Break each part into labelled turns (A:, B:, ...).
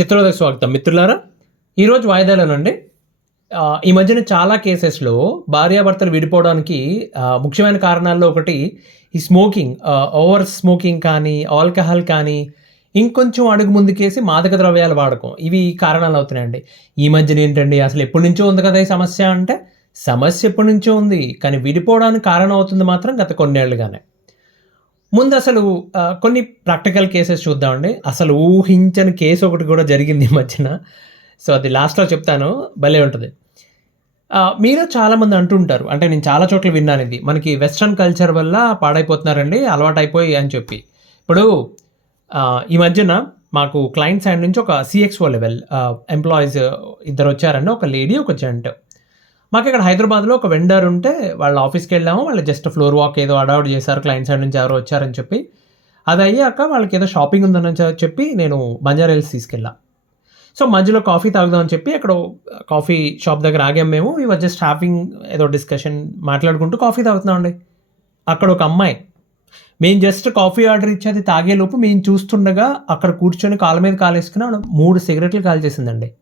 A: చిత్రోదయ స్వాగతం. మిత్రులారా ఈరోజు వాయిదాలేనండి ఈ మధ్యన చాలా కేసెస్లో భార్యాభర్తలు విడిపోవడానికి ముఖ్యమైన కారణాల్లో ఒకటి ఈ స్మోకింగ్ ఓవర్ స్మోకింగ్ కానీ ఆల్కహాల్ కానీ ఇంకొంచెం అడుగు ముందుకేసి మాదక ద్రవ్యాల వాడకం. ఇవి కారణాలు అవుతున్నాయండి. ఈ మధ్యన ఏంటండి అసలు ఎప్పటి నుంచో ఉంది కదా ఈ సమస్య అంటే సమస్య ఎప్పటి నుంచో ఉంది. కానీ విడిపోవడానికి కారణం అవుతుంది మాత్రం గత కొన్నేళ్ళుగానే. ముందు అసలు కొన్ని ప్రాక్టికల్ కేసెస్ చూద్దామండి. అసలు ఊహించని కేసు ఒకటి కూడా జరిగింది ఈ మధ్యన. సో అది లాస్ట్లో చెప్తాను. భలే ఉంటుంది. మీరు చాలామంది అంటుంటారు. అంటే నేను చాలా చోట్ల విన్నాను ఇది. మనకి వెస్ట్రన్ కల్చర్ వల్ల పాడైపోతున్నారండి అలవాటు అయిపోయి అని చెప్పి. ఇప్పుడు ఈ మధ్యన మాకు క్లయింట్ సైడ్ నుంచి ఒక సిఎక్స్ఓ లెవెల్ ఎంప్లాయీస్ ఇద్దరు వచ్చారండి ఒక లేడీ ఒక జెంట్. మాకు ఇక్కడ హైదరాబాద్లో ఒక వెండర్ ఉంటే వాళ్ళ ఆఫీస్కి వెళ్ళాము వాళ్ళు జస్ట్ ఫ్లోర్ వాక్ ఏదో అడౌట్ చేశారు క్లయింట్ సైడ్ నుంచి ఎవరో వచ్చారని చెప్పి. అది అయ్యాక వాళ్ళకి ఏదో షాపింగ్ ఉందని చెప్పి నేను బంజారా హిల్స్ తీసుకెళ్ళా. సో మధ్యలో కాఫీ తాగుదామని చెప్పి అక్కడ కాఫీ షాప్ దగ్గర ఆగాం మేము. ఈ జస్ట్ స్టాఫింగ్ ఏదో డిస్కషన్ మాట్లాడుకుంటూ కాఫీ తాగుతున్నామండి. అక్కడ ఒక అమ్మాయి మేము జస్ట్ కాఫీ ఆర్డర్ ఇచ్చి అది తాగేలోపు మేము చూస్తుండగా అక్కడ కూర్చొని కాళ్ళ మీద కాలేసుకుని ఆవిడ మూడు సిగరెట్లు కాల్ చేసిందండి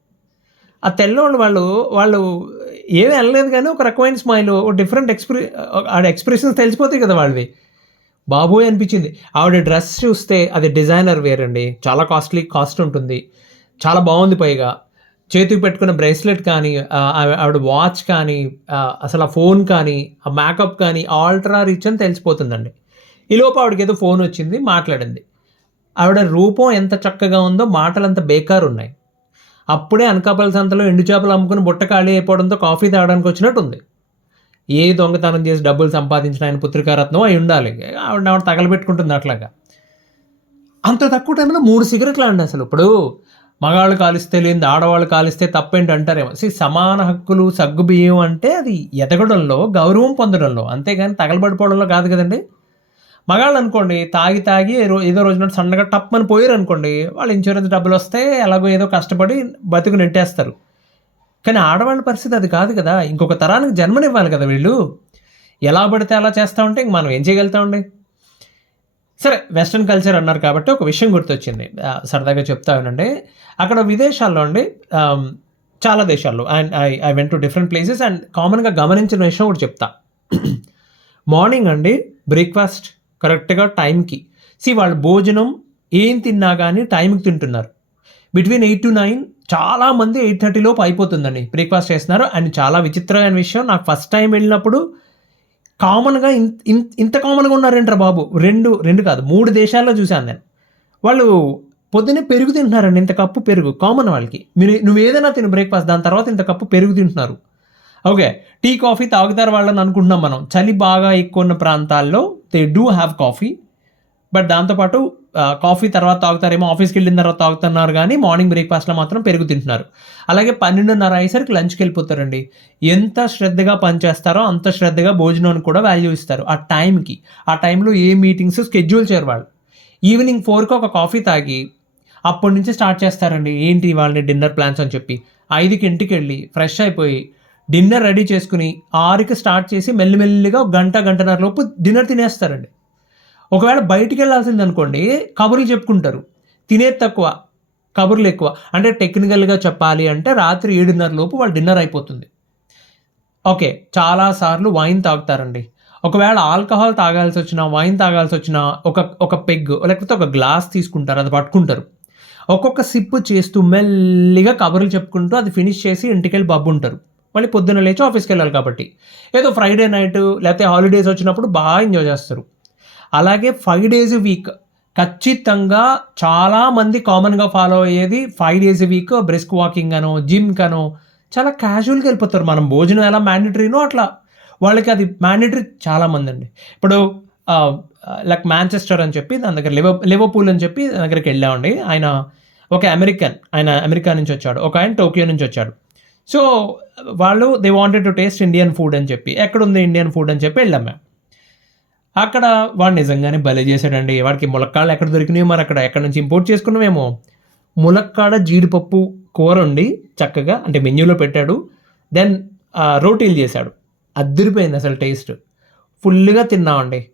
A: ఆ తెల్లోళ్ళు వాళ్ళు వాళ్ళు ఏమీ అనలేదు కానీ ఒక రకమైన స్మైల్ ఒక డిఫరెంట్ ఎక్స్ప్రె ఆడ ఎక్స్ప్రెషన్స్ తెలిసిపోతాయి కదా వాళ్ళవి. బాబోయ్ అనిపించింది. ఆవిడ డ్రెస్ చూస్తే అది డిజైనర్ వేర్ అండి. చాలా కాస్ట్లీ కాస్ట్ ఉంటుంది. చాలా బాగుంది పైగా. చేతికి పెట్టుకున్న బ్రేస్లెట్ కానీ ఆవిడ వాచ్ కానీ అసలు ఆ ఫోన్ కానీ ఆ మేకప్ కానీ ఆల్ట్రా రిచ్ అని తెలిసిపోతుందండి. ఈలోపు ఆవిడకి ఏదో ఫోన్ వచ్చింది మాట్లాడింది. ఆవిడ రూపం ఎంత చక్కగా ఉందో మాటలు అంత బేకారు ఉన్నాయి అప్పుడే అనకాపల్లి సంతలో ఎండు చేపలు అమ్ముకుని బుట్ట ఖాళీ అయిపోవడంతో కాఫీ తాగడానికి వచ్చినట్టు ఉంది ఏ దొంగతనం చేసి డబ్బులు సంపాదించిన ఆయన పుత్రికారత్నం అయి ఉండాలి. ఆవిడ ఆవిడ తగలబెట్టుకుంటుంది అట్లాగా. అంత తక్కువ టైంలో మూడు సిగరెట్లు అండి అసలు. ఇప్పుడు మగాళ్ళు కాలిస్తే లేని ఆడవాళ్ళు కాలిస్తే తప్పేంటి అంటారేమో. సి సమాన హక్కులు సగ్గు బియ్యం అంటే అది ఎదగడంలో గౌరవం పొందడంలో అంతేగాని తగలబడిపోవడంలో కాదు కదండి. మగాళ్ళు అనుకోండి తాగి తాగి ఏదో రోజున సన్నగా టప్ అని పోయారు అనుకోండి వాళ్ళు ఇన్సూరెన్స్ డబ్బులు వస్తే ఎలాగో ఏదో కష్టపడి బతుకు నెట్టేస్తారు. కానీ ఆడవాళ్ళ పరిస్థితి అది కాదు కదా. ఇంకొక తరానికి జన్మనివ్వాలి కదా వీళ్ళు. ఎలా పడితే అలా చేస్తా ఉంటే ఇంక మనం ఏం చేయగలుగుతామండి సరే వెస్ట్రన్ కల్చర్ అన్నారు కాబట్టి ఒక విషయం గుర్తొచ్చింది. సరదాగా చెప్తా వినండి. అక్కడ విదేశాల్లో అండి చాలా దేశాల్లో and I I went to different places and కామన్గా గమనించిన విషయం కూడా చెప్తా. మార్నింగ్ అండి బ్రేక్ఫాస్ట్ కరెక్ట్గా టైంకి. సి వాళ్ళు భోజనం ఏం తిన్నా కానీ టైంకి తింటున్నారు. బిట్వీన్ ఎయిట్ టు నైన్ చాలా మంది ఎయిట్ థర్టీ లోపు అయిపోతుందండి. బ్రేక్ఫాస్ట్ చేస్తున్నారు. అండ్ చాలా విచిత్రమైన విషయం. నాకు ఫస్ట్ టైం వెళ్ళినప్పుడు కామన్గా ఇంత ఇంత ఇంత కామన్గా ఉన్నారేంట్రా బాబు. రెండు రెండు కాదు మూడు దేశాల్లో చూశాను నేను. వాళ్ళు పొద్దున్నే పెరుగు తింటున్నారండి. ఇంత కప్పు పెరుగు కామన్ వాళ్ళకి. మీరు నువ్వు ఏదైనా తిను బ్రేక్ఫాస్ట్. దాని తర్వాత ఇంత కప్పు పెరుగు తింటున్నారు. ఓకే టీ కాఫీ తాగుతారు వాళ్ళని అనుకుంటున్నాం మనం. చలి బాగా ఎక్కువ ఉన్న ప్రాంతాల్లో they do have coffee but దాంతోపాటు కాఫీ తర్వాత తాగుతారేమో ఆఫీస్కి వెళ్ళిన తర్వాత తాగుతున్నారు కానీ మార్నింగ్ బ్రేక్ఫాస్ట్లో మాత్రం పెరుగు తింటున్నారు. అలాగే పన్నెండున్నర అయ్యేసరికి లంచ్కి వెళ్ళిపోతారండి. ఎంత శ్రద్ధగా పనిచేస్తారో అంత శ్రద్ధగా భోజనానికి కూడా వాల్యూ ఇస్తారు ఆ టైంకి ఆ టైంలో ఏ మీటింగ్స్ స్కెడ్యూల్ చేయరు వాళ్ళు. ఈవినింగ్ ఫోర్కి ఒక కాఫీ తాగి అప్పటి నుంచి స్టార్ట్ చేస్తారండి. ఏంటి వాళ్ళని డిన్నర్ ప్లాన్స్ అని చెప్పి. ఐదుకి ఇంటికి వెళ్ళి ఫ్రెష్ అయిపోయి డిన్నర్ రెడీ చేసుకుని ఆరుకి స్టార్ట్ చేసి మెల్లిమెల్లిగా గంట గంటన్నర లోపు డిన్నర్ తినేస్తారండి. ఒకవేళ బయటికి వెళ్ళాల్సింది అనుకోండి కబుర్లు చెప్పుకుంటారు. తినేది తక్కువ కబుర్లు ఎక్కువ. అంటే టెక్నికల్గా చెప్పాలి అంటే రాత్రి ఏడున్నర లోపు వాళ్ళు డిన్నర్ అయిపోతుంది. ఓకే చాలాసార్లు వైన్ తాగుతారండి. ఒకవేళ ఆల్కహాల్ తాగాల్సి వచ్చినా వైన్ తాగాల్సి వచ్చినా ఒక ఒక పెగ్ లేకపోతే ఒక గ్లాస్ తీసుకుంటారు అది పట్టుకుంటారు. ఒక్కొక్క సిప్పు చేస్తూ మెల్లిగా కబుర్లు చెప్పుకుంటూ అది ఫినిష్ చేసి ఇంటికి వెళ్ళి బబ్బు ఉంటారు మళ్ళీ పొద్దున్న లేచి ఆఫీస్కి వెళ్ళాలి కాబట్టి. ఏదో ఫ్రైడే నైట్ లేకపోతే హాలిడేస్ వచ్చినప్పుడు బాగా ఎంజాయ్ చేస్తారు. అలాగే ఫైవ్ డేస్ వీక్ ఖచ్చితంగా చాలామంది కామన్గా ఫాలో అయ్యేది five days week brisk walking అనో జిమ్ కనో చాలా క్యాజువల్గా వెళ్ళిపోతారు. మనం భోజనం ఎలా మ్యాండేటరీనో అట్లా. వాళ్ళకి అది మ్యాండేటరీ చాలామంది అండి. ఇప్పుడు లైక్ మాంచెస్టర్ అని చెప్పి దాని దగ్గర లివర్ లివర్పూల్ అని చెప్పి దాని దగ్గరికి వెళ్ళామండి. ఆయన ఒక అమెరికన్ ఆయన అమెరికా నుంచి వచ్చాడు. ఒక ఆయన టోక్యో నుంచి వచ్చాడు. సో వాళ్ళు they wanted to taste Indian food అని చెప్పి ఎక్కడుంది ఇండియన్ ఫుడ్ అని చెప్పి వెళ్ళాం మేము. అక్కడ వాడు నిజంగానే బలి చేశాడండి. వాడికి ములక్కాడలు ఎక్కడ దొరికినాయో మరి అక్కడ ఎక్కడి నుంచి ఇంపోర్ట్ చేసుకున్నామేమో ములక్కాడ జీడిపప్పు కూర వండి చక్కగా అంటే మెన్యూలో పెట్టాడు. దెన్ రోటీలు చేశాడు. అద్దరిపోయింది అసలు టేస్ట్. ఫుల్గా తిన్నామండి.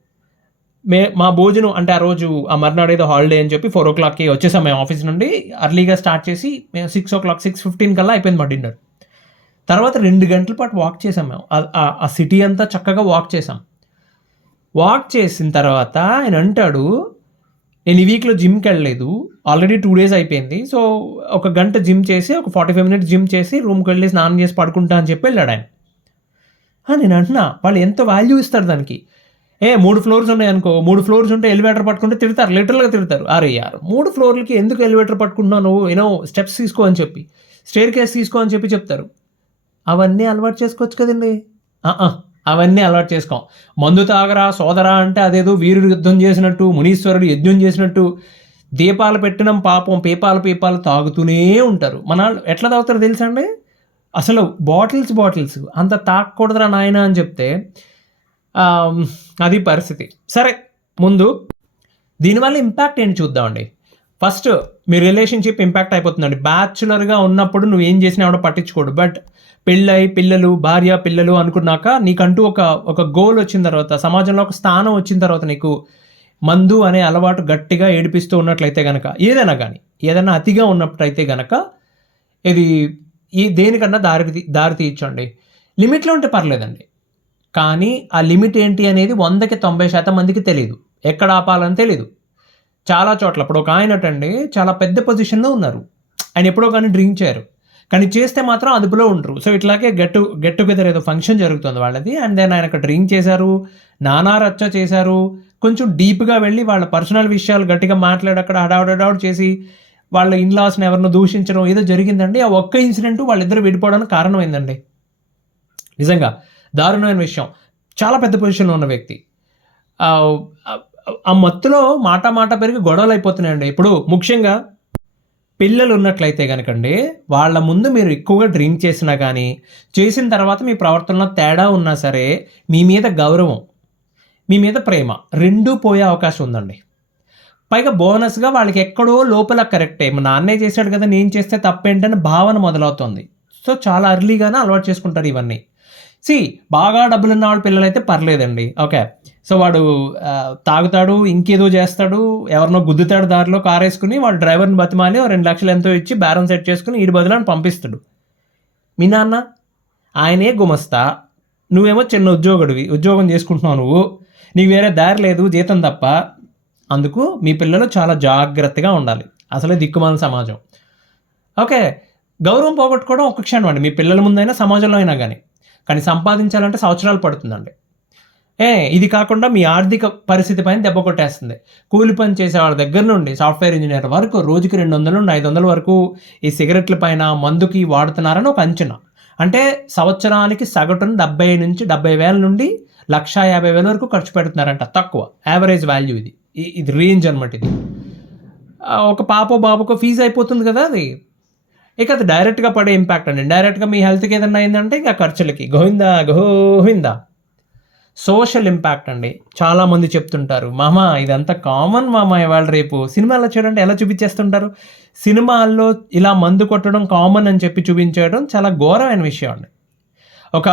A: మే మా భోజనం అంటే ఆ రోజు ఆ మర్నాడు ఏదో హాలిడే అని చెప్పి ఫోర్ ఓ క్లాక్కి వచ్చేసాం మేము ఆఫీస్ నుండి. అర్లీగా స్టార్ట్ చేసి మేము six o'clock six fifteen కల్లా అయిపోయింది మా డిన్నర్ తర్వాత రెండు గంటల పాటు వాక్ చేసాం మేము. ఆ- సిటీ అంతా చక్కగా వాక్ చేసాం వాక్ చేసిన తర్వాత ఆయన అంటాడు నేను ఈ వీక్లో జిమ్కి వెళ్ళలేదు. ఆల్రెడీ టూ డేస్ అయిపోయింది. సో ఒక గంట జిమ్ చేసి ఒక ఫార్టీ ఫైవ్ మినిట్స్ జిమ్ చేసి రూమ్కి వెళ్ళి స్నానం చేసి పడుకుంటా అని చెప్పి వెళ్ళాడు ఆయన. నేను అంటున్నా వాళ్ళు ఎంత వాల్యూ ఇస్తారు దానికి? ఏ మూడు ఫ్లోర్స్ ఉన్నాయి అనుకో. మూడు ఫ్లోర్స్ ఉంటే ఎలివేటర్ పట్టుకుంటే తిడతారు. లిటరల్గా తిడతారు. అరే యార్ మూడు ఫ్లోర్లకి ఎందుకు ఎలివేటర్ పట్టుకుంటున్నావు నువ్వు? ఏనో స్టెప్స్ తీసుకో అని చెప్పి. స్టేర్ కేస్ తీసుకో అని చెప్పి చెప్తారు. అవన్నీ అలవాటు చేసుకోవచ్చు కదండి. అవన్నీ అలవాటు చేసుకోం. మందు తాగరా సోదరా అంటే అదేదో వీరుడు యుద్ధం చేసినట్టు మునీశ్వరుడు యజ్ఞం చేసినట్టు దీపాలు పెట్టినం పాపం పీపాలు పీపాలు తాగుతూనే ఉంటారు. మన వాళ్ళు ఎట్లా తాగుతారో తెలుసా అండి? అసలు బాటిల్స్ బాటిల్స్. అంత తాగకూడదురా నాయన అని చెప్తే అది పరిస్థితి. సరే ముందు దీనివల్ల ఇంపాక్ట్ ఏంటి చూద్దామండి. ఫస్ట్ మీ రిలేషన్షిప్ ఇంపాక్ట్ అయిపోతుందండి. బ్యాచులర్గా ఉన్నప్పుడు నువ్వు ఏం చేసినా కూడా పట్టించుకోడు. బట్ పెళ్ళై పిల్లలు భార్య పిల్లలు అనుకున్నాక నీకంటూ ఒక ఒక గోల్ వచ్చిన తర్వాత సమాజంలో ఒక స్థానం వచ్చిన తర్వాత నీకు మందు అనే అలవాటు గట్టిగా ఏడిపిస్తూ ఉన్నట్లయితే కనుక ఏదైనా కానీ ఏదైనా అతిగా ఉన్నట్టయితే కనుక ఇది ఈ దేనికన్నా దారి తీ- దారి తీయచ్చండి. లిమిట్లో ఉంటే పర్లేదండి. కానీ ఆ లిమిట్ ఏంటి అనేది వందకి తొంభై శాతం మందికి తెలియదు ఎక్కడ ఆపాలని తెలియదు చాలా చోట్ల. ఇప్పుడు ఒక ఆయనటండి చాలా పెద్ద పొజిషన్లో ఉన్నారు. ఆయన ఎప్పుడో కానీ డ్రింక్ చేయరు. కానీ చేస్తే మాత్రం అదుపులో ఉండరు. సో ఇట్లాగే గెట్ గెట్ టుగెదర్ ఏదో ఫంక్షన్ జరుగుతుంది వాళ్ళది. అండ్ దెన్ ఆయన డ్రింక్ చేశారు నానా రచ్చ చేశారు. కొంచెం డీప్గా వెళ్ళి వాళ్ళ పర్సనల్ విషయాలు గట్టిగా మాట్లాడి అక్కడ హడావుడ్ చేసి వాళ్ళ ఇన్లాస్ని ఎవరినో దూషించడం ఏదో జరిగిందండి. ఆ ఒక్క ఇన్సిడెంట్ వాళ్ళిద్దరు విడిపోవడానికి కారణమైందండి నిజంగా దారుణమైన విషయం. చాలా పెద్ద పొజిషన్లో ఉన్న వ్యక్తి. ఆ మత్తులో మాట మాట పెరిగి గొడవలు అయిపోతున్నాయండి. ఇప్పుడు ముఖ్యంగా పిల్లలు ఉన్నట్లయితే కనుకండి వాళ్ళ ముందు మీరు ఎక్కువగా డ్రింక్ చేసినా కానీ చేసిన తర్వాత మీ ప్రవర్తనలో తేడా ఉన్నా సరే మీ మీద గౌరవం మీ మీద ప్రేమ రెండూ పోయే అవకాశం ఉందండి. పైగా బోనస్గా వాళ్ళకి ఎక్కడో లోపల కరెక్టే. మా నాన్నే చేశాడు కదా నేను చేస్తే తప్పేంటని భావన మొదలవుతుంది. సో చాలా అర్లీగానే అలవాటు చేసుకుంటారు ఇవన్నీ. సి బాగా డబ్బులున్న వాళ్ళ పిల్లలైతే పర్లేదండి. ఓకే. సో వాడు తాగుతాడు ఇంకేదో చేస్తాడు ఎవరినో గుద్దుతాడు దారిలో కారు వేసుకుని వాడు డ్రైవర్ని బతిమాలి రెండు లక్షలు ఎంతో ఇచ్చి బ్యారెన్స్ సెట్ చేసుకుని ఈడి బదులని పంపిస్తాడు. మీ నాన్న ఆయనే గుమస్తా నువ్వేమో చిన్న ఉద్యోగుడివి ఉద్యోగం చేసుకుంటున్నావు నువ్వు నీకు వేరే దారి లేదు జీతం తప్ప. అందుకు మీ పిల్లలు చాలా జాగ్రత్తగా ఉండాలి. అసలే దిక్కుమాల సమాజం. ఓకే గౌరవం పోగొట్టుకోవడం ఒక క్షణం అండి. మీ పిల్లల ముందైనా సమాజంలో అయినా కానీ కానీ సంపాదించాలంటే సంవత్సరాలు పడుతుందండి. ఏ ఇది కాకుండా మీ ఆర్థిక పరిస్థితి పైన దెబ్బ కొట్టేస్తుంది. కూలి పని చేసే వాళ్ళ దగ్గర నుండి సాఫ్ట్వేర్ ఇంజనీర్ వరకు రోజుకి రెండు వందల నుండి ఐదు వందల వరకు ఈ సిగరెట్ల పైన మందుకి వాడుతున్నారని ఒక అంచనా. అంటే సంవత్సరానికి సగటున డెబ్బై నుంచి డెబ్బై వేల నుండి లక్ష యాభై వేల వరకు ఖర్చు పెడుతున్నారంట తక్కువ. యావరేజ్ వాల్యూ ఇది. ఇది రేంజ్ అనమాట ఇది. ఒక పాప బాబుకో ఫీజు అయిపోతుంది కదా అది. ఇక అది డైరెక్ట్గా పడే ఇంపాక్ట్ అండి. డైరెక్ట్గా మీ హెల్త్కి ఏదైనా అయిందంటే ఇంకా ఖర్చులకి. గోవిందా గోవిందా. సోషల్ ఇంపాక్ట్ అండి. చాలామంది చెప్తుంటారు మామ ఇదంతా కామన్ మామ ఇవాళ రేపు. సినిమాలో చూడండి ఎలా చూపించేస్తుంటారు? సినిమాల్లో ఇలా మందు కొట్టడం కామన్ అని చెప్పి చూపించడం చాలా ఘోరమైన విషయం అండి. ఒక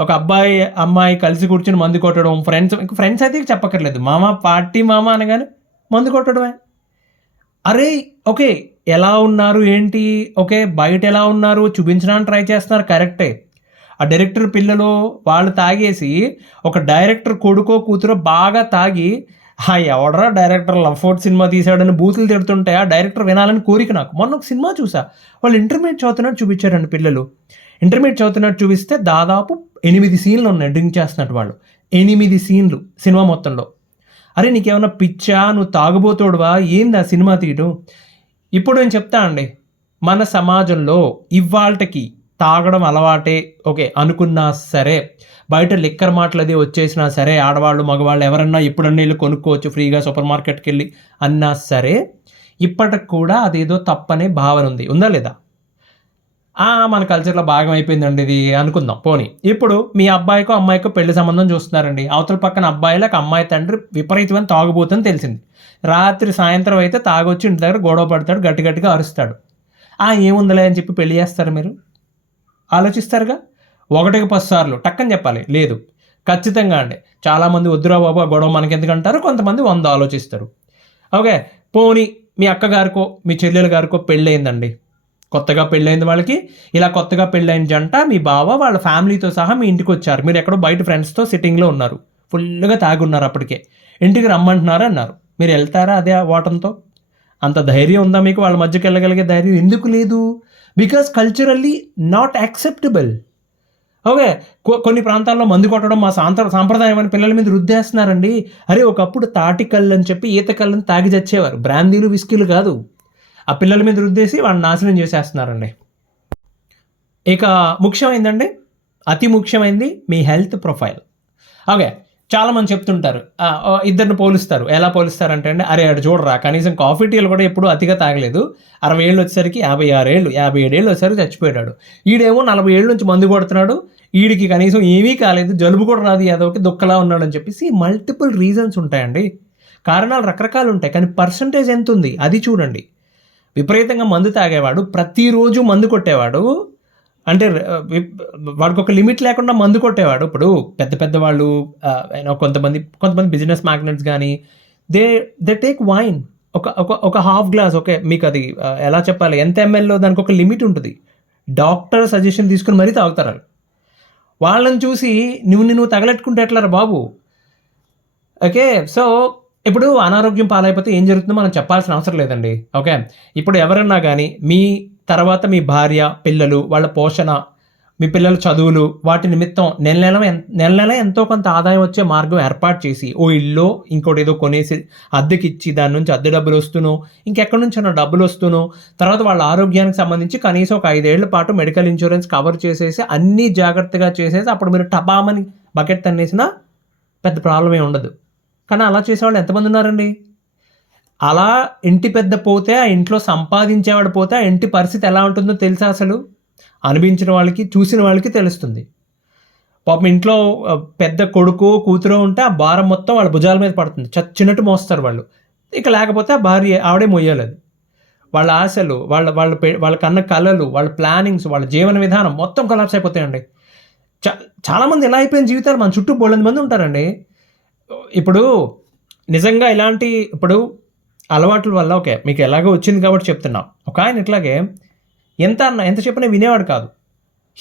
A: ఒక అబ్బాయి అమ్మాయి కలిసి కూర్చుని మందు కొట్టడం ఫ్రెండ్స్ ఫ్రెండ్స్ అయితే చెప్పక్కర్లేదు. మామ పార్టీ మామ అనగానే మందు కొట్టడమే. అరే ఓకే ఎలా ఉన్నారు ఏంటి? ఓకే బయట ఎలా ఉన్నారు? చూపించడానికి ట్రై చేస్తున్నారు కరెక్టే. ఆ డైరెక్టర్ పిల్లలు వాళ్ళు తాగేసి ఒక డైరెక్టర్ కొడుకో కూతురో బాగా తాగి ఆ ఎవడరా డైరెక్టర్ లవ్ ఫోర్ట్ సినిమా తీసాడని బూతులు తిడుతుంటే ఆ డైరెక్టర్ వినాలని కోరిక నాకు. మొన్న ఒక సినిమా చూసా. వాళ్ళు ఇంటర్మీడియట్ చదువుతున్నట్టు చూపించారండి పిల్లలు. ఇంటర్మీడియట్ చదువుతున్నట్టు చూపిస్తే దాదాపు ఎనిమిది సీన్లు ఉన్నాయి డ్రింక్ చేస్తున్నట్టు వాళ్ళు. ఎనిమిది సీన్లు సినిమా మొత్తంలో. అరే నీకేమన్నా పిచ్చా? నువ్వు తాగుబోతోడువా? ఏంది ఆ సినిమా తీయడం? ఇప్పుడు నేను చెప్తా అండి మన సమాజంలో ఇవాళకి తాగడం అలవాటే ఓకే అనుకున్నా సరే బయట లిక్కర్ మాటలు అది వచ్చేసినా సరే ఆడవాళ్ళు మగవాళ్ళు ఎవరన్నా ఇప్పుడన్నా వెళ్ళి కొనుక్కోవచ్చు ఫ్రీగా సూపర్ మార్కెట్కి వెళ్ళి అన్నా సరే ఇప్పటికి కూడా అదేదో తప్పనే భావన ఉంది. ఉందా లేదా? మన కల్చర్లో భాగం అయిపోయిందండి ఇది అనుకుందాం పోనీ. ఇప్పుడు మీ అబ్బాయికో అమ్మాయికో పెళ్ళి సంబంధం చూస్తున్నారండి. అవతల పక్కన అబ్బాయిలకు అమ్మాయి తండ్రి విపరీతమైన తాగుబోతుందని తెలిసింది. రాత్రి సాయంత్రం అయితే తాగొచ్చి ఇంటి దగ్గర గొడవ పడతాడు గట్టి గట్టిగా అరుస్తాడు. ఆ ఏముందిలే అని చెప్పి పెళ్ళి చేస్తారు మీరు? ఆలోచిస్తారుగా? ఒకటికి పది సార్లు టక్కని చెప్పాలి. లేదు. ఖచ్చితంగా అండి. చాలామంది వద్దురా బాబు గొడవ మనకెందుకు అంటారు కొంతమంది వంద ఆలోచిస్తారు. ఓకే. పోనీ మీ అక్కగారికో మీ చెల్లెల గారికో పెళ్ళయిందండి. కొత్తగా పెళ్ళైంది వాళ్ళకి. ఇలా కొత్తగా పెళ్ళైన జంట మీ బావ వాళ్ళ ఫ్యామిలీతో సహా మీ ఇంటికి వచ్చారు మీరు ఎక్కడో బయట ఫ్రెండ్స్తో సిట్టింగ్లో ఉన్నారు. ఫుల్గా తాగున్నారు అప్పటికే. ఇంటికి రమ్మంటున్నారు అన్నారు. మీరు వెళ్తారా అదే ఓటంతో? అంత ధైర్యం ఉందా మీకు? వాళ్ళ మధ్యకి వెళ్ళగలిగే ధైర్యం ఎందుకు లేదు? Because culturally not acceptable okay కొన్ని ప్రాంతాల్లో మందు కొట్టడం మా సాంత సాంప్రదాయం అని పిల్లల మీద రుద్దేస్తున్నారండి. అరే ఒకప్పుడు తాటి కళ్ళు అని చెప్పి ఈత కళ్ళని తాగి చచ్చేవారు. బ్రాందీలు విస్కీలు కాదు. ఆ పిల్లల మీద రుద్దేసి వాళ్ళని నాశనం చేసేస్తున్నారండి. ఇక ముఖ్యమైందండి అతి ముఖ్యమైనది మీ హెల్త్ ప్రొఫైల్. ఓకే చాలామంది చెప్తుంటారు. ఇద్దరిని పోలుస్తారు. ఎలా పోలుస్తారంటే అండి అరే అటు చూడరా కనీసం కాఫీ టీలు కూడా ఎప్పుడు అతిగా తాగలేదు. అరవై ఏళ్ళు వచ్చేసరికి యాభై ఆరు ఏళ్ళు యాభై ఏడు ఏళ్ళు వచ్చేసరికి చచ్చిపోయాడు. ఈడేమో నలభై ఏళ్ళ నుంచి మందు కొడుతున్నాడు. ఈడికి కనీసం ఏమీ కాలేదు జలుబు కూడా రాదు యాదవ్కి దుఃఖలా ఉన్నాడు అని చెప్పేసి మల్టిపుల్ రీజన్స్ ఉంటాయండి. కారణాలు రకరకాలు ఉంటాయి కానీ పర్సంటేజ్ ఎంత ఉంది అది చూడండి. విపరీతంగా మందు తాగేవాడు ప్రతిరోజు మందు కొట్టేవాడు అంటే వాడికి ఒక లిమిట్ లేకుండా మందు కొట్టేవాడు. ఇప్పుడు పెద్ద పెద్ద వాళ్ళు కొంతమంది కొంతమంది బిజినెస్ మ్యాగ్నెట్స్ కానీ దే దే టేక్ వైన్. ఒక ఒక ఒక హాఫ్ గ్లాస్ ఓకే మీకు అది ఎలా చెప్పాలి? ఎంత ఎంఎల్లో దానికి ఒక లిమిట్ ఉంటుంది. డాక్టర్ సజెషన్ తీసుకుని మరీ తాగుతారు వాళ్ళని చూసి నువ్వు నువ్వు తగలెట్టుకుంటే ఎట్లారా బాబు? ఓకే సో ఇప్పుడు అనారోగ్యం పాలైపోతే ఏం జరుగుతుందో మనం చెప్పాల్సిన అవసరం లేదండి. ఓకే ఇప్పుడు ఎవరన్నా కానీ మీ తర్వాత మీ భార్య పిల్లలు వాళ్ళ పోషణ మీ పిల్లల చదువులు వాటి నిమిత్తం నెల నెల నెల నెల ఎంతో కొంత ఆదాయం వచ్చే మార్గం ఏర్పాటు చేసి ఓ ఇల్లు ఇంకోటి ఏదో కొనేసి అద్దెకి ఇచ్చి దాని నుంచి అద్దె డబ్బులు వస్తూనో ఇంకెక్కడి నుంచైనా డబ్బులు వస్తూనో తర్వాత వాళ్ళ ఆరోగ్యానికి సంబంధించి కనీసం ఒక ఐదేళ్ళ పాటు మెడికల్ ఇన్సూరెన్స్ కవర్ చేసేసి అన్నీ జాగ్రత్తగా చేసేసి అప్పుడు మీరు టపామని బకెట్ తన్నేసినా పెద్ద ప్రాబ్లం ఏమి ఉండదు. కానీ అలా చేసేవాళ్ళు ఎంతమంది ఉన్నారండి? అలా ఇంటి పెద్ద పోతే ఆ ఇంట్లో సంపాదించేవాడు పోతే ఆ ఇంటి పరిస్థితి ఎలా ఉంటుందో తెలుసా అసలు? అనిపించిన వాళ్ళకి చూసిన వాళ్ళకి తెలుస్తుంది. పాపం ఇంట్లో పెద్ద కొడుకు కూతురు ఉంటే ఆ భారం మొత్తం వాళ్ళ భుజాల మీద పడుతుంది. చచ్చినట్టు మోస్తారు వాళ్ళు. ఇక లేకపోతే ఆ భార్య ఆవిడే మొయ్యలేదు. వాళ్ళ ఆశలు వాళ్ళ వాళ్ళ పె- వాళ్ళ కన్న కళలు వాళ్ళ ప్లానింగ్స్ వాళ్ళ జీవన విధానం మొత్తం కొలాప్స్ అయిపోతాయండి. చా చాలామంది ఎలా అయిపోయిన జీవితాలు మన చుట్టూ బోళ్ళంది మంది ఉంటారండి. ఇప్పుడు నిజంగా ఇలాంటి ఇప్పుడు అలవాట్ల వల్ల ఓకే మీకు ఎలాగో వచ్చింది కాబట్టి చెప్తున్నా. ఒక ఆయన ఇట్లాగే ఎంత అన్న ఎంత చెప్పినా వినేవాడు కాదు.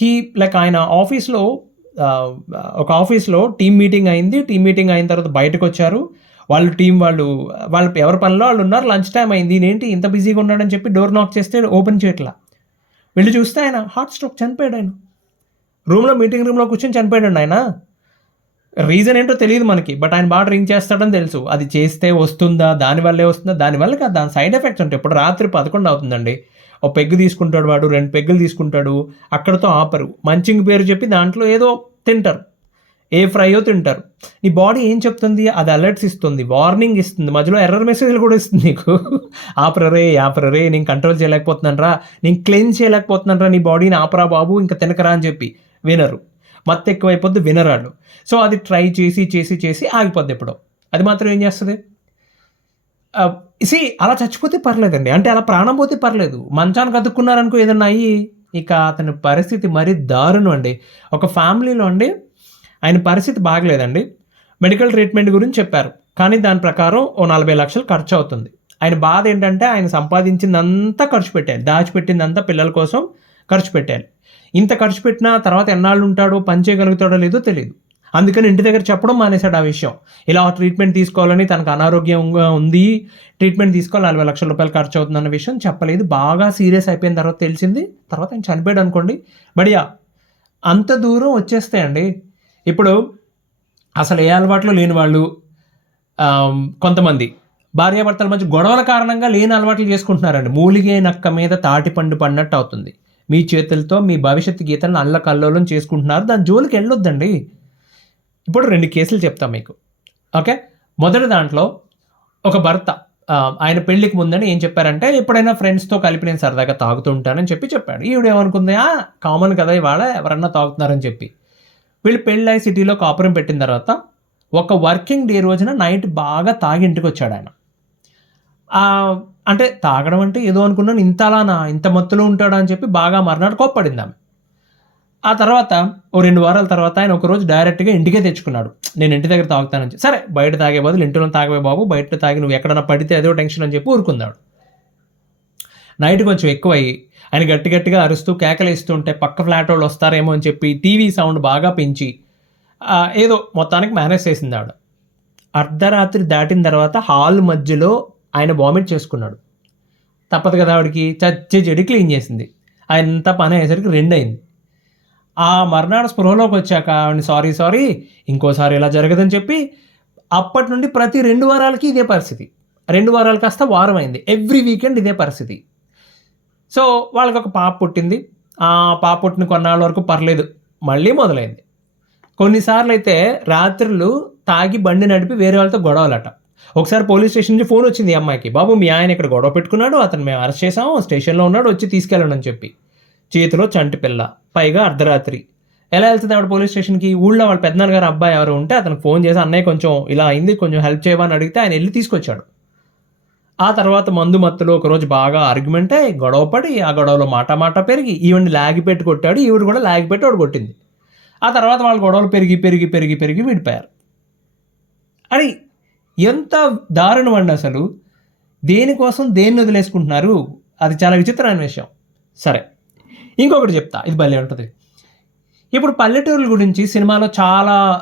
A: హీ లైక్ ఆయన ఆఫీస్లో ఒక ఆఫీస్లో టీం మీటింగ్ అయింది. టీం మీటింగ్ అయిన తర్వాత బయటకు వచ్చారు. వాళ్ళు టీం వాళ్ళు వాళ్ళ ఎవరి పనిలో వాళ్ళు ఉన్నారు. లంచ్ టైం అయింది. నేంటి ఇంత బిజీగా ఉన్నాడని చెప్పి డోర్ నాక్ చేస్తే ఓపెన్ చేయట్లా. వెళ్ళి చూస్తే ఆయన హార్ట్ స్ట్రోక్ చనిపోయాడు ఆయన. రూమ్లో మీటింగ్ రూమ్లో కూర్చొని చనిపోయాడు ఆయన. రీజన్ ఏంటో తెలియదు మనకి బట్ ఆయన బాగా డ్రింక్ చేస్తాడని తెలుసు. అది చేస్తే వస్తుందా దానివల్లే వస్తుందా దానివల్ల కాదు దాని సైడ్ ఎఫెక్ట్స్ ఉంటాయి. ఇప్పుడు రాత్రి పదకొండు అవుతుందండి. ఒక పెగ్గు తీసుకుంటాడు వాడు రెండు పెగ్గులు తీసుకుంటాడు అక్కడతో ఆపరు. మంచింగ్ పేరు చెప్పి దాంట్లో ఏదో తింటారు. ఏ ఫ్రైయో తింటారు. నీ బాడీ ఏం చెప్తుంది? అది అలర్ట్స్ ఇస్తుంది వార్నింగ్ ఇస్తుంది. మధ్యలో ఎర్రర్ మెసేజ్లు కూడా ఇస్తుంది నీకు. ఆపరరే ఆపరరే నేను కంట్రోల్ చేయలేకపోతున్నాను రా నేను క్లెయిన్ చేయలేకపోతున్నాను రా నీ బాడీని ఆపరా బాబు ఇంకా తినకరా అని చెప్పి. వినరు. మత్తు ఎక్కువైపోద్ది వినరాడు సో అది ట్రై చేసి చేసి చేసి ఆగిపోద్ది ఎప్పుడో. అది మాత్రం ఏం చేస్తుంది? సి అలా చచ్చిపోతే పర్లేదండి. అంటే అలా ప్రాణం పోతే పర్లేదు. మంచానికి అతుక్కున్నారనుకో ఏదన్నా అయ్యి ఇక అతని పరిస్థితి మరీ దారుణం అండి. ఒక ఫ్యామిలీలో అండి ఆయన పరిస్థితి బాగలేదండి. మెడికల్ ట్రీట్మెంట్ గురించి చెప్పారు. కానీ దాని ప్రకారం ఓ నలభై లక్షలు ఖర్చు అవుతుంది ఆయన బాధ ఏంటంటే ఆయన సంపాదించిందంతా ఖర్చు పెట్టాలి దాచిపెట్టిందంతా పిల్లల కోసం ఖర్చు పెట్టాలి ఇంత ఖర్చు పెట్టినా తర్వాత ఎన్నాళ్ళు ఉంటాడో పని చేయగలుగుతాడో లేదో తెలియదు అందుకని ఇంటి దగ్గర చెప్పడం మానేశాడు ఆ విషయం. ఇలా ట్రీట్మెంట్ తీసుకోవాలని తనకు అనారోగ్యంగా ఉంది ట్రీట్మెంట్ తీసుకోవాలి నలభై లక్షల రూపాయలు ఖర్చు అవుతుందన్న విషయం చెప్పలేదు. బాగా సీరియస్ అయిపోయిన తర్వాత తెలిసింది. తర్వాత ఆయన చనిపోయాడు అనుకోండి. బడియా అంత దూరం వచ్చేస్తాయండి. ఇప్పుడు అసలు ఏ అలవాట్లు లేని వాళ్ళు కొంతమంది భార్యాభర్తల మధ్య గొడవల కారణంగా లేని అలవాట్లు చేసుకుంటున్నారండి. మూలిగే నక్క మీద తాటి పండు పడినట్టు అవుతుంది. మీ చేతులతో మీ భవిష్యత్తు గీతలను అల్లకల్లోలం చేసుకుంటున్నారు. దాని జోలికి వెళ్ళొద్దండి. ఇప్పుడు రెండు కేసులు చెప్తాం మీకు. ఓకే? మొదటి దాంట్లో ఒక భర్త ఆయన పెళ్ళికి ముందని ఏం చెప్పారంటే ఎప్పుడైనా ఫ్రెండ్స్తో కలిపి నేను సరదాగా తాగుతుంటానని చెప్పి చెప్పాడు. ఈవిడ ఏమనుకుంది? కామన్ కదా ఇవాళ ఎవరన్నా తాగుతున్నారని చెప్పి. వీళ్ళు పెళ్ళై సిటీలో కాపురం పెట్టిన తర్వాత ఒక వర్కింగ్ డే రోజున నైట్ బాగా తాగి ఇంటికి వచ్చాడు ఆయన. అంటే తాగడం అంటే ఏదో అనుకున్నాను ఇంత అలానా ఇంత మత్తులో ఉంటాడా అని చెప్పి బాగా మర్నాడు కోప్పడింది ఆమె ఆ తర్వాత ఓ రెండు వారాల తర్వాత ఆయన ఒకరోజు డైరెక్ట్గా ఇంటికే తెచ్చుకున్నాడు. నేను ఇంటి దగ్గర తాగుతానని చెప్పి, సరే బయట తాగే బదులు ఇంటిలో తాగవే బాబు బయట తాగి నువ్వు ఎక్కడన్నా పడితే అదో టెన్షన్ అని చెప్పి ఊరుకున్నాడు నైట్ కొంచెం ఎక్కువయ్యి ఆయన గట్టి గట్టిగా అరుస్తూ కేకలేస్తుంటే పక్క ఫ్లాట్ వాళ్ళు వస్తారేమో అని చెప్పి టీవీ సౌండ్ బాగా పెంచి ఏదో మొత్తానికి మేనేజ్ చేసింది ఆవిడ అర్ధరాత్రి దాటిన తర్వాత హాల్ మధ్యలో ఆయన వామిట్ చేసుకున్నాడు. తప్పదు కదా ఆవిడకి? చచ్చే చెడి క్లీన్ చేసింది. ఆయన పని అయ్యేసరికి రెండు అయింది. ఆ మర్నాడు స్పృహలోకి వచ్చాక ఆవిడని సారీ సారీ ఇంకోసారి ఇలా జరగదని చెప్పి అప్పటి నుండి ప్రతి రెండు వారాలకి ఇదే పరిస్థితి. రెండు వారాలు కాస్త వారం అయింది. ఎవ్రీ వీకెండ్ ఇదే పరిస్థితి. సో వాళ్ళకి ఒక పాప పుట్టింది. ఆ పాప పుట్టిన కొన్నాళ్ళ వరకు పర్లేదు. మళ్ళీ మొదలైంది. కొన్నిసార్లు అయితే రాత్రులు తాగి బండి నడిపి వేరే వాళ్ళతో గొడవలట. ఒకసారి పోలీస్ స్టేషన్ నుంచి ఫోన్ వచ్చింది అమ్మాయికి. బాబు మీ ఆయన ఇక్కడ గొడవ పెట్టుకున్నాడు అతను మేము అరెస్ట్ చేసాము స్టేషన్లో ఉన్నాడు వచ్చి తీసుకెళ్ళండి అని చెప్పి. చేతిలో చంటి పిల్ల పైగా అర్ధరాత్రి. ఎలా వెళ్తుంది ఆవిడ పోలీస్ స్టేషన్కి? ఊళ్ళో వాళ్ళ పెద్దనాన్న గారు అబ్బాయి ఎవరు ఉంటే అతనికి ఫోన్ చేసి అన్నయ్య కొంచెం ఇలా అయింది కొంచెం హెల్ప్ చేయమని అడిగితే ఆయన వెళ్ళి తీసుకొచ్చాడు. ఆ తర్వాత మందు మత్తులో ఒకరోజు బాగా ఆర్గ్యుమెంట్ అయ్యి గొడవ పడి ఆ గొడవలో మాట మాట పెరిగి ఈవిడిని లాగి పెట్టి కొట్టాడు ఈవిడ కూడా లాగి పెట్టి వాడు కొట్టింది. ఆ తర్వాత వాళ్ళ గొడవలు పెరిగి పెరిగి పెరిగి పెరిగి విడిపోయారు. అని ఎంత దారుణం అండి అసలు? దేనికోసం దేన్ని వదిలేసుకుంటున్నారు? అది చాలా విచిత్రమైన విషయం. సరే ఇంకొకటి చెప్తా. ఇది భలే ఉంటుంది. ఇప్పుడు పల్లెటూరుల గురించి సినిమాలో చాలా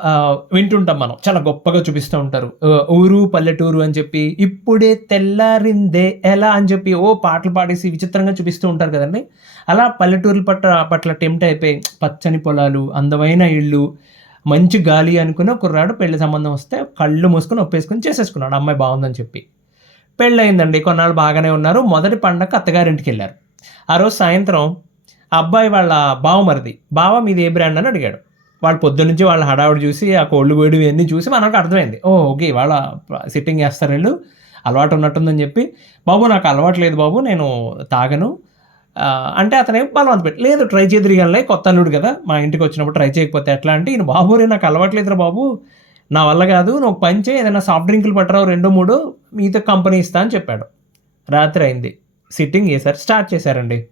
A: వింటుంటాం మనం. చాలా గొప్పగా చూపిస్తూ ఉంటారు. ఊరు పల్లెటూరు అని చెప్పి ఇప్పుడే తెల్లారిందే ఎలా అని చెప్పి ఓ పాటలు పాడేసి విచిత్రంగా చూపిస్తూ ఉంటారు కదండి. అలా పల్లెటూరుల పట్ల పట్ల టెంప్ట్ అయిపోయి పచ్చని పొలాలు అందమైన ఇళ్ళు మంచి గాలి అనుకుని కుర్రాడు పెళ్ళి సంబంధం వస్తే కళ్ళు మూసుకొని ఒప్పేసుకొని చేసేసుకున్నాడు. అమ్మాయి బాగుందని చెప్పి. పెళ్ళయిందండి. కొన్నాళ్ళు బాగానే ఉన్నారు. మొదటి పండగ అత్తగారింటికి వెళ్ళారు ఆ రోజు సాయంత్రం అబ్బాయి వాళ్ళ బావమరిది బావ మీది ఏ బ్రాండ్ అని అడిగాడు. వాళ్ళు పొద్దున్నుంచి వాళ్ళ హడావుడు చూసి ఆ కోళ్ళు వేడి ఇవన్నీ చూసి మనకు అర్థమైంది. ఓ ఓకే వాళ్ళ సిట్టింగ్ చేస్తారు వీళ్ళు. అలవాటు ఉన్నట్టుందని చెప్పి బాబు నాకు అలవాటు లేదు బాబు నేను తాగను. అంటే అతనే బలవంత పెట్టి లేదు ట్రై చేద్దరిగానే కొత్త అల్లుడు కదా మా ఇంటికి వచ్చినప్పుడు ట్రై చేయకపోతే ఎట్లా అంటే ఈయన బాబు రే నాకు అలవాట్లేదురా బాబు నా వల్ల కాదు నువ్వు పంచే పని ఏదైనా సాఫ్ట్ డ్రింకులు పట్టరావు రెండు మూడు మీతో కంపెనీ ఇస్తా అని చెప్పాడు. రాత్రి అయింది. సిట్టింగ్ చేశారు స్టార్ట్ చేశారండి.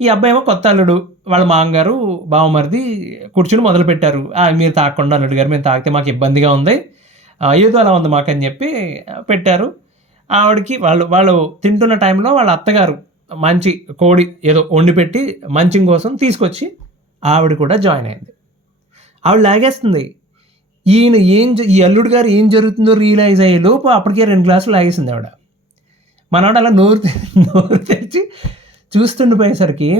A: ఈ అబ్బాయి ఏమో కొత్త అల్లుడు వాళ్ళ మామగారు బావమరిది కూర్చుని మొదలు పెట్టారు. "ఆ, మీరు తాగకుండా అల్లుడు గారు మేము తాగితే మాకు ఇబ్బందిగా ఉంది. ఏదో అలా ఉంది మాకు అని చెప్పి పెట్టారు. ఆవిడకి వాళ్ళు వాళ్ళు తింటున్న టైంలో వాళ్ళ అత్తగారు మంచి కోడి ఏదో వండి పెట్టి మంచం కోసం తీసుకొచ్చి ఆవిడ కూడా జాయిన్ అయింది. ఆవిడ లాగేస్తుంది. ఈయన ఏం ఈ అల్లుడు గారు ఏం జరుగుతుందో రియలైజ్ అయ్యే లోపు అప్పటికే రెండు గ్లాసులు లాగేసింది ఆవిడ. మనవాడు అలా నోరు నోరు తెరిచి చూస్తుండిపోయేసరికి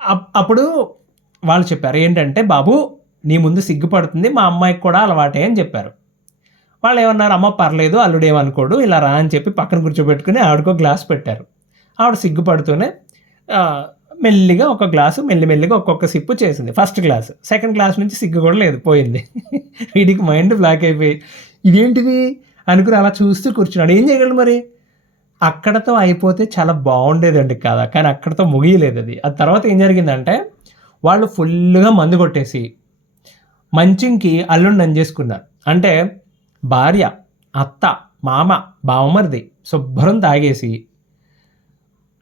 A: అప్- అప్పుడు వాళ్ళు చెప్పారు ఏంటంటే బాబు నీ ముందు సిగ్గుపడుతుంది మా అమ్మాయికి కూడా అలవాటే అని చెప్పారు. వాళ్ళు ఏమన్నారు అమ్మ పర్లేదు అల్లుడు ఏమనుకోడు ఇలా రా అని చెప్పి పక్కన కూర్చోబెట్టుకుని ఆవిడకో గ్లాస్ పెట్టారు. ఆవిడ సిగ్గుపడుతూనే మెల్లిగా ఒక గ్లాసు మెల్లిమెల్లిగా ఒక్కొక్క సిప్పు చేసింది ఫస్ట్ గ్లాస్. సెకండ్ గ్లాస్ నుంచి సిగ్గు కూడా లేదు పోయింది. వీడికి మైండ్ బ్లాక్ అయిపోయి ఇదేంటిది? అనుకుని అలా చూస్తూ కూర్చున్నాడు. ఏం చేయగలడు మరి? అక్కడతో అయిపోతే చాలా బాగుండేదండి కదా కానీ అక్కడతో ముగియలేదు అది. ఆ తర్వాత ఏం జరిగిందంటే వాళ్ళు ఫుల్గా మందు కొట్టేసి మంచింకి అల్లుడిని అంజేసుకున్నారు అంటే భార్య అత్త మామ బావమరిది శుభ్రం తాగేసి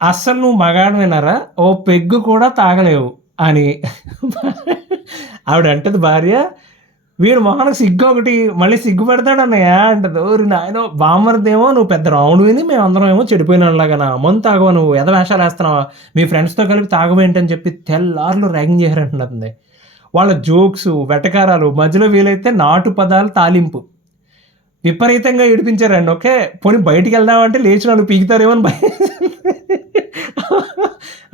A: అస్సలు నువ్వు మగాడు వినరా? ఓ పెగ్గు కూడా తాగలేవు అని ఆవిడ అంటది భార్య. వీడు మొహానికి సిగ్గు ఒకటి మళ్ళీ సిగ్గు పెడతాడు అన్నయ్య అంటది. ఓరి నాయన బామ్మరిదేమో నువ్వు పెద్ద రావుడు విని మేమందరం ఏమో చెడిపోయినలాగా నా మందు తాగవా నువ్వు? ఎద వేషాలు వేస్తున్నావా? మీ ఫ్రెండ్స్తో కలిపి తాగవేంటని చెప్పి తెల్లార్లు ర్యాగింగ్ చేశారంటుంది. వాళ్ళ జోక్స్ వెటకారాలు మధ్యలో వీలైతే నాటు పదాలు తాలింపు. విపరీతంగా ఏడిపించారండి. ఓకే పోనీ బయటికి వెళ్దామంటే లేచి నన్ను పీకుతారేమో అని భయం.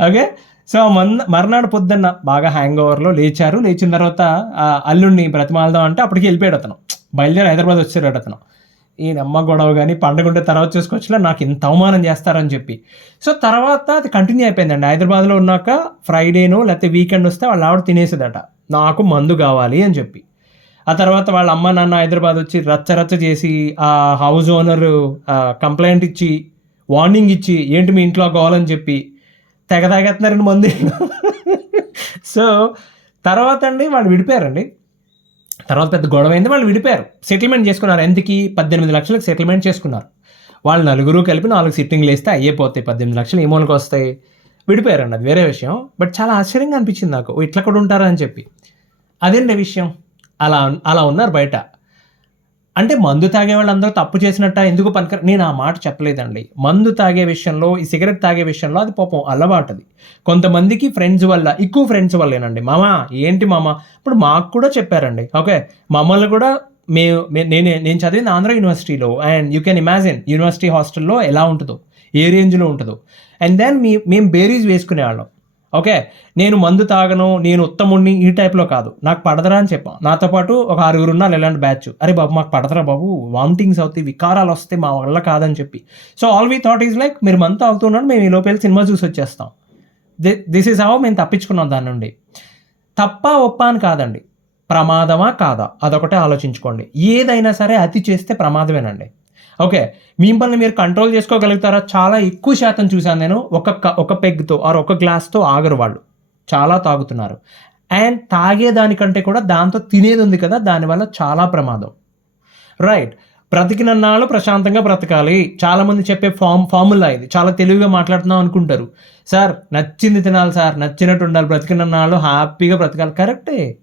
A: ఓకే సో మొన్న మర్నాడు పొద్దున్న బాగా హ్యాంగ్ ఓవర్లో లేచారు. లేచిన తర్వాత ఆ అల్లుడిని బ్రతిమాలదాం అంటే అప్పటికి వెళ్ళిపోయాడు అతను. బయలుదేరి హైదరాబాద్ వచ్చాడు అతను. ఈ అమ్మ గొడవ కానీ పండుగ ఉంటే తర్వాత చూసుకొచ్చినా నాకు ఇంత అవమానం చేస్తారని చెప్పి. సో తర్వాత అది కంటిన్యూ అయిపోయిందండి. హైదరాబాద్లో ఉన్నాక ఫ్రైడేనో లేకపోతే వీకెండ్ వస్తే వాళ్ళు ఆవిడ తినేసేదట. నాకు మందు కావాలి అని చెప్పి. ఆ తర్వాత వాళ్ళ అమ్మ నాన్న హైదరాబాద్ వచ్చి రచ్చ రచ్చ చేసి ఆ హౌస్ ఓనర్ కంప్లైంట్ ఇచ్చి వార్నింగ్ ఇచ్చి ఏంటి మీ ఇంట్లో కావాలని చెప్పి తెగ తాగేస్తున్నారండి మంది. సో తర్వాత అండి వాళ్ళు విడిపోయారండి. తర్వాత పెద్ద గొడవ అయింది వాళ్ళు విడిపోయారు. సెటిల్మెంట్ చేసుకున్నారు. ఎందుకు పద్దెనిమిది లక్షలకు సెటిల్మెంట్ చేసుకున్నారు. వాళ్ళు నలుగురు కలిపి నాలుగు సిట్టింగ్లు వేస్తే అయ్యిపోతాయి పద్దెనిమిది లక్షలు ఏమోనికి వస్తాయి. విడిపోయారండి అది వేరే విషయం. బట్ చాలా ఆశ్చర్యంగా అనిపించింది నాకు. ఇట్లా కూడా ఉంటారా? అని చెప్పి. అదేంటి విషయం? అలా అలా ఉన్నారు బయట. అంటే మందు తాగే వాళ్ళందరూ తప్పు చేసినట్ట ఎందుకు పనికర నేను ఆ మాట చెప్పలేదండి. మందు తాగే విషయంలో ఈ సిగరెట్ తాగే విషయంలో అది పాపం అలవాటుది. కొంతమందికి ఫ్రెండ్స్ వల్ల ఎక్కువ ఫ్రెండ్స్ వల్లేనండి. మామ ఏంటి మామ? ఇప్పుడు మాకు కూడా చెప్పారండి. ఓకే మమ్మల్ని కూడా మేము నేను నేను చదివింది ఆంధ్ర యూనివర్సిటీలో. And you can imagine university హాస్టల్లో ఎలా ఉంటుందో ఏ రేంజ్లో ఉంటుందో. అండ్ దెన్ మీ మేము బేరీస్ వేసుకునేవాళ్ళం ఓకే నేను మందు తాగను నేను ఉత్తముడిని ఈ టైప్లో కాదు. నాకు పడదరా అని చెప్పాం. నాతో పాటు ఒక ఆరుగురు ఉన్నారు ఇలాంటి బ్యాచ్ అరే బాబు మాకు పడదరా బాబు వామిటింగ్స్ అవుతాయి వికారాలు వస్తే మా వల్ల కాదని చెప్పి. So all we thought is like మీరు మందు తాగుతున్నాడు మేము ఈ లోపల సినిమా చూసి వచ్చేస్తాం. దిస్ ఈజ్ హౌ మేము తప్పించుకున్నాం దాని నుండి. తప్ప ఒప్ప అని కాదండి. ప్రమాదమా కాదా? అదొకటే ఆలోచించుకోండి. ఏదైనా సరే అతి చేస్తే ప్రమాదమేనండి. ఓకే మిమ్మల్ని మీరు కంట్రోల్ చేసుకోగలుగుతారా? చాలా ఎక్కువ శాతం చూశాను నేను ఒక క- ఒక పెగ్తో ఆర్ ఒక గ్లాస్తో ఆగరు వాళ్ళు. చాలా తాగుతున్నారు. అండ్ తాగేదానికంటే కూడా దాంతో తినేది ఉంది కదా దానివల్ల చాలా ప్రమాదం. రైట్ బ్రతికినన్నాళ్ళు ప్రశాంతంగా బ్రతకాలి. చాలామంది చెప్పే ఫామ్ ఫార్ములా ఇది. చాలా తెలివిగా మాట్లాడుతున్నాం అనుకుంటారు. సార్ నచ్చింది తినాలి సార్. నచ్చినట్టు ఉండాలి. బ్రతికినన్నాళ్ళు హ్యాపీగా బ్రతకాలి. కరెక్టే.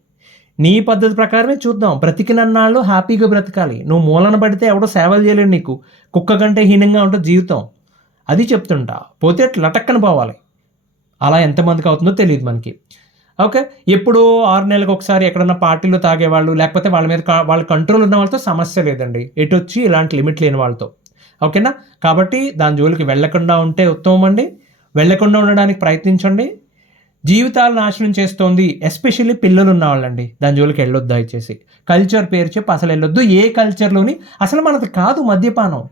A: నీ పద్ధతి ప్రకారమే చూద్దాం. బ్రతికినన్నాళ్ళు హ్యాపీగా బ్రతకాలి. నువ్వు మూలన పడితే ఎవడో సేవలు చేయలేడు నీకు. కుక్క కంటే హీనంగా ఉంటుంది జీవితం. అది చెప్తుంటా. పోతే లటక్కన పోవాలి. అలా ఎంతమందికి అవుతుందో తెలియదు మనకి. ఓకే? ఎప్పుడు ఆరు నెలలకు ఒకసారి ఎక్కడన్నా పార్టీలో తాగేవాళ్ళు లేకపోతే వాళ్ళ మీద వాళ్ళ కంట్రోల్ ఉన్న వాళ్ళతో సమస్య లేదండి. ఎటు వచ్చి ఇలాంటి లిమిట్ లేని వాళ్ళతో. ఓకేనా? కాబట్టి దాని జోలికి వెళ్ళకుండా ఉంటే ఉత్తమం అండి. వెళ్ళకుండా ఉండడానికి ప్రయత్నించండి. జీవితాలు నాశనం చేస్తోంది ఎస్పెషల్లీ పిల్లలు ఉన్న వాళ్ళండి. దాని జోలికి వెళ్ళొద్దు దయచేసి. కల్చర్ పేరు చెప్పి అసలు వెళ్ళొద్దు. ఏ కల్చర్లోని అసలు మనది కాదు మద్యపానం.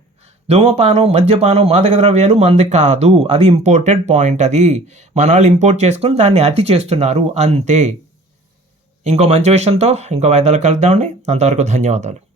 A: ధూమపానం మద్యపానం మాదక ద్రవ్యాలు మనది కాదు. అది ఇంపోర్టెడ్ పాయింట్ అది. మన వాళ్ళు ఇంపోర్ట్ చేసుకుని దాన్ని అతి చేస్తున్నారు. అంతే. ఇంకో మంచి విషయంతో ఇంకో వైద్యాలు కలుద్దామండి. అంతవరకు ధన్యవాదాలు.